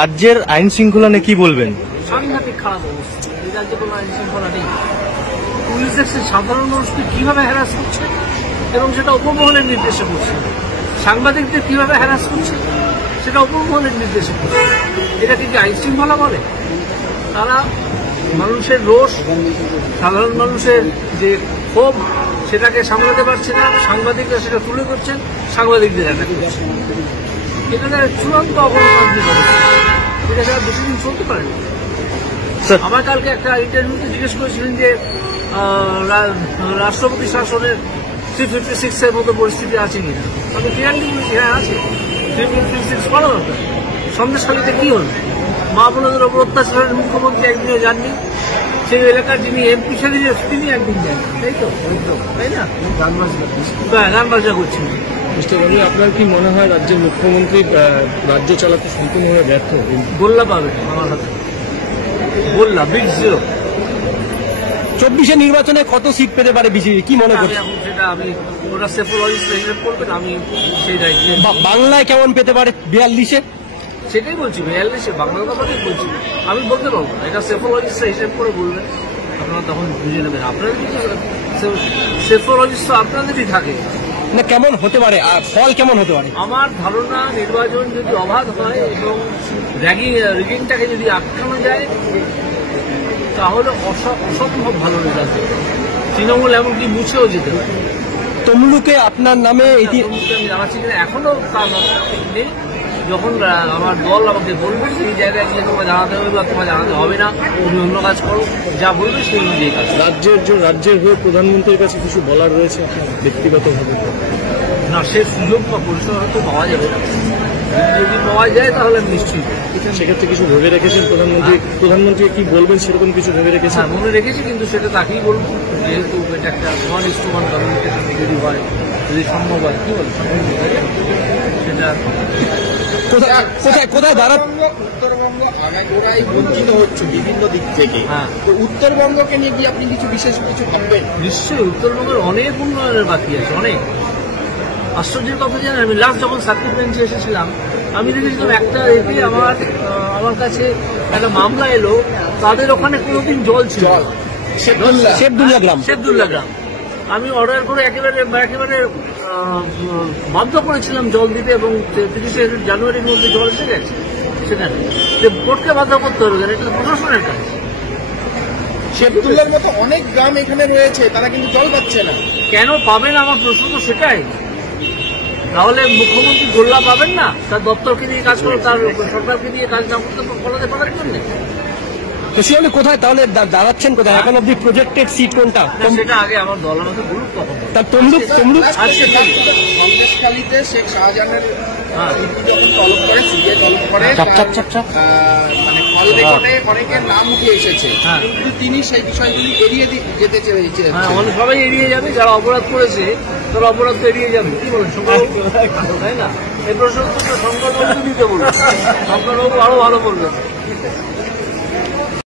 রাজ্যের আইন শৃঙ্খলা নিয়ে কি বলবেন? সাংঘাতিক খারাপ অবস্থা। এই রাজ্যে কোনো আইন শৃঙ্খলা নেই। পুলিশ দেখছে সাধারণ মানুষকে কিভাবে হ্যারাস করছে এবং সেটা উপমহলের নির্দেশে করছে। সাংবাদিকদের কিভাবে হ্যারাস করছে সেটা উপমহলের নির্দেশে করছে। এটা কি আইন শৃঙ্খলা বলে? তারা মানুষের রোষ, সাধারণ মানুষের যে ক্ষোভ সেটাকে সামলাতে পারছে না, সাংবাদিকরা সেটা তুলে করছেন, সাংবাদিকদের অ্যাটাক করছে। এটা চূড়ান্ত অগণতান্ত্রিক অবস্থা। এটা ছাড়া বেশি দিন চলতে পারে না। আমার কালকে একটা ইন্টারভিউতে জিজ্ঞেস করেছিলেন যে রাষ্ট্রপতি শাসনের 356 এর মতো পরিস্থিতি আছে কিনা। আমি ক্লিয়ারলি বলেছি হ্যাঁ আছে। 356 করা দরকার। সন্দেশখালীতে কি হল? মা বোনদের ওপর অত্যাচারের মুখ্যমন্ত্রী একদিনে যাননি, সেই এলাকার যিনি এমপি সেদিন তিনি একদিন যান, তাই তো? তাই না? গান বাজনা করছেন। আপনার কি মনে হয় রাজ্যের মুখ্যমন্ত্রী রাজ্য চালাতে সম্পূর্ণভাবে ব্যর্থ? গোল্লা পাবে আমার হাতে, গোল্লা বিগ জিরো। 24-এর নির্বাচনে কত সিট পেতে পারে বিজেপি, কি মনে করছেন? এখন সেটা আমি ওটা সেফোলজিস্ট হিসেব করবেন, আমি সেই দায়িত্বে। বাংলায় কেমন পেতে পারে? 42-এ? সেটাই বলছি, 42-এ বাংলার কথাটাই বলছি। আমি বলতে পারবো না, এটা সেফোলজিস্টরা হিসেব করে বলবেন, আপনারা তখন বুঝে নেবেন। আপনাদের সেফোলজিস্ট তো আপনাদেরই থাকে না, কেমন হতে পারে, ফল কেমন হতে পারে? আমার ধারণা নির্বাচন যদি অবাধ হয় এবং রিগিংটাকে যদি আটকানো যায় তাহলে অসম্ভব ভালো রেজাল্ট হবে। তৃণমূল এমনকি মুছেও যেতে পারে। তমলুকে আপনার নামে আমি জানাচ্ছি কিনা এখনো তার ঠিক নেই। যখন আমার দল আমাকে বলবে সেই জায়গায় গিয়ে তোমার জানাতে হবে বা তোমার জানাতে হবে না, তুমি অন্য কাজ করো, যা বলবে সেই অনুযায়ী কাজ। রাজ্যের হয়ে প্রধানমন্ত্রীর কাছে কিছু বলার রয়েছে ব্যক্তিগতভাবে? না, সে সুযোগ বা পরিষেবা হয়তো পাওয়া যাবে না। যদি পাওয়া যায় তাহলে নিশ্চয়ই। সেক্ষেত্রে কিছু ভেবে রেখেছেন প্রধানমন্ত্রী কি বলবেন সেরকম কিছু ভেবে রেখেছেন? হ্যাঁ, মনে রেখেছি, কিন্তু সেটা তাকেই বলবো। যেহেতু এটা একটা 1:1 কমিউনিকেশন যদি হয়, যদি সম্ভব হয়, কি বলবো সেটা কোথায় দাঁড়ান? উত্তরবঙ্গ আগাগোড়াই বঞ্চিত হচ্ছে বিভিন্ন দিক থেকে। হ্যাঁ, তো উত্তরবঙ্গকে নিয়ে কি আপনি বিশেষ কিছু ভাববেন? নিশ্চয়ই উত্তরবঙ্গের অনেক উন্নয়নের বাকি আছে, অনেক। আশ্চর্যের কথা জানেন, আমি লাস্ট যখন সার্কিট বেঞ্চে এসেছিলাম আমি দেখেছিলাম একটা এতে আমার কাছে একটা মামলা এলো, তাদের ওখানে কোনোদিন জল ছিল। শেফদুল্লাহ গ্রাম আমি অর্ডার করে একেবারে বাধ্য করেছিলাম জল দিতে, এবং 30শে জানুয়ারির মধ্যে জল এসে গেছে সেখানে। বোর্ডকে বাধ্য করতে হবে, এটা তো প্রশাসনের কাজ। শেফদুল্লাহর মতো অনেক গ্রাম এখানে রয়েছে, তারা কিন্তু জল পাচ্ছে না। কেন পাবেন আমার প্রশ্ন তো সেটাই। তাহলে মুখ্যমন্ত্রী গোল্লা পাবেন না? তার দপ্তরকে দিয়ে কাজ করে, তার সরকারকে দিয়ে কাজ না করতে ফলাতে পারার জন্য। কোথায় তাহলে দাঁড়াচ্ছেন? কোথায় এখন অব্দি প্রজেক্টেড সিট কোনটা? সেটা আগে আমার দল আমাকে বলুক কখন। তার তমলুক সন্দেশখালীতে শেখ শাহজাহানের যখন তলব করে, সিবিআই তলব করে, মানে ফল রেকর্ডে অনেকের নাম উঠে এসেছে, কিন্তু তিনি সেই বিষয়গুলি এড়িয়ে যেতে চেয়েছেন। সবাই এড়িয়ে যাবে, যারা অপরাধ করেছে তারা অপরাধ তো এড়িয়ে যাবে। কি বলেন শঙ্করবাবু? তাই না? এই প্রশ্ন শঙ্করবাবু দিতে বলবেন, শঙ্করবাবু আরো ভালো বলবেন।